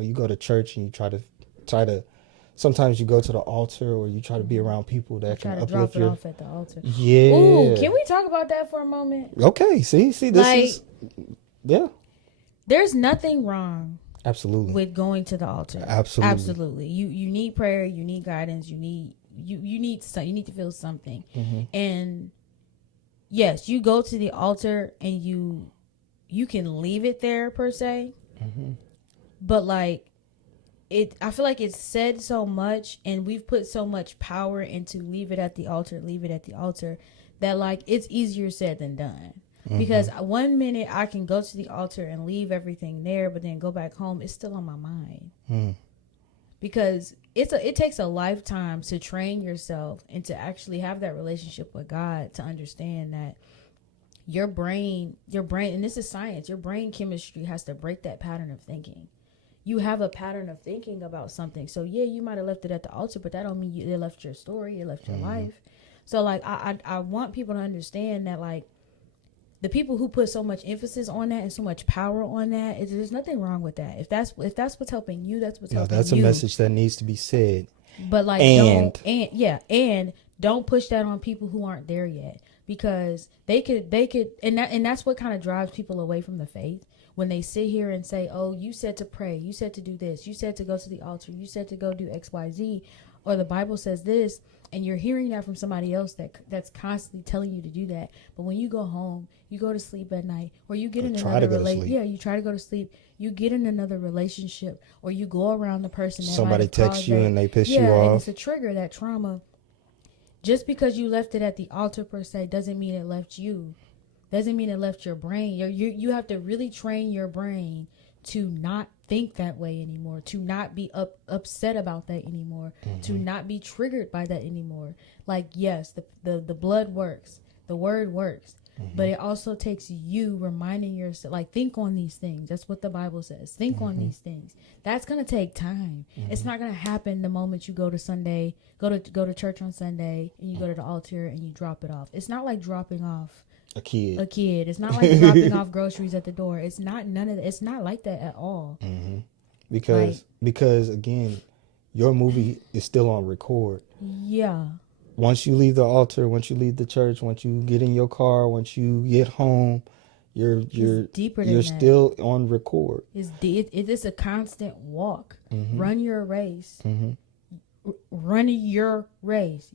You go to church and you try to sometimes you go to the altar or you try to be Mhm. around people You that can try to uplift drop it your. off at the altar. Ooh, Yeah. can we talk about that for a moment? Okay, see, this Like, is. Yeah, there's nothing wrong absolutely. with going to the altar. Absolutely. Absolutely. You need prayer, you need guidance, you need you need to feel something. Hmm. And yes, you go to the altar and you can leave it there per se, Hmm. but like it I feel like it's said so much and we've put so much power into leave it at the altar that like it's easier said than done. Hmm. Because one minute I can go to the altar and leave everything there, but then go back home, it's still on my mind. Hmm. Because it takes a lifetime to train yourself and to actually have that relationship with God to understand that your brain, and this is science, your brain chemistry has to break that pattern of thinking. You have a pattern of thinking about something. So yeah, you might have left it at the altar, but that don't mean it left your story, it left your Hmm. life. So like I want people to understand that like the people who put so much emphasis on that and so much power on that, there's nothing wrong with that. If that's what's helping you, that's what's No, helping that's a you. message that needs to be said. But like don't And and yeah, and don't push that on people who aren't there yet, because they could and that's what kind of drives people away from the faith when they sit here and say, "Oh, you said to pray, you said to do this, you said to go to the altar, you said to go do XYZ, or the Bible says this," and you're hearing that from somebody else that's constantly telling you to do that. But when you go home, you go to sleep at night, or you get in try to another go to sleep. yeah, you try to go to sleep, you get in another relationship, or you go around the person that might Somebody have texts caused you that. and they piss you Yeah, and it's off. a trigger, that trauma. Just because you left it at the altar per se doesn't mean it left you. Doesn't mean it left your brain. You have to really train your brain to not think that way anymore, to not be upset about that anymore, to Hmm. not be triggered by that anymore. Like yes, the blood works, the word works, but Hmm. it also takes you reminding yourself, like, think on these things. That's what the Bible says. Think on Hmm. these things. That's gonna take time. It's Hmm. not gonna happen the moment you go to church on Sunday and you go to the altar and you drop it off. It's not like dropping off A kid. a kid. It's not like dropping off groceries at the door. It's not none of that. It's not like that at all. Hmm. Like, Because again, your movie is still on record. yeah, Once you leave the altar, once you leave the church, once you get in your car, once you get home, you're it's you're deeper you're than that. still on record. It is a constant walk. Hmm. Run your race. Hmm. Run your race.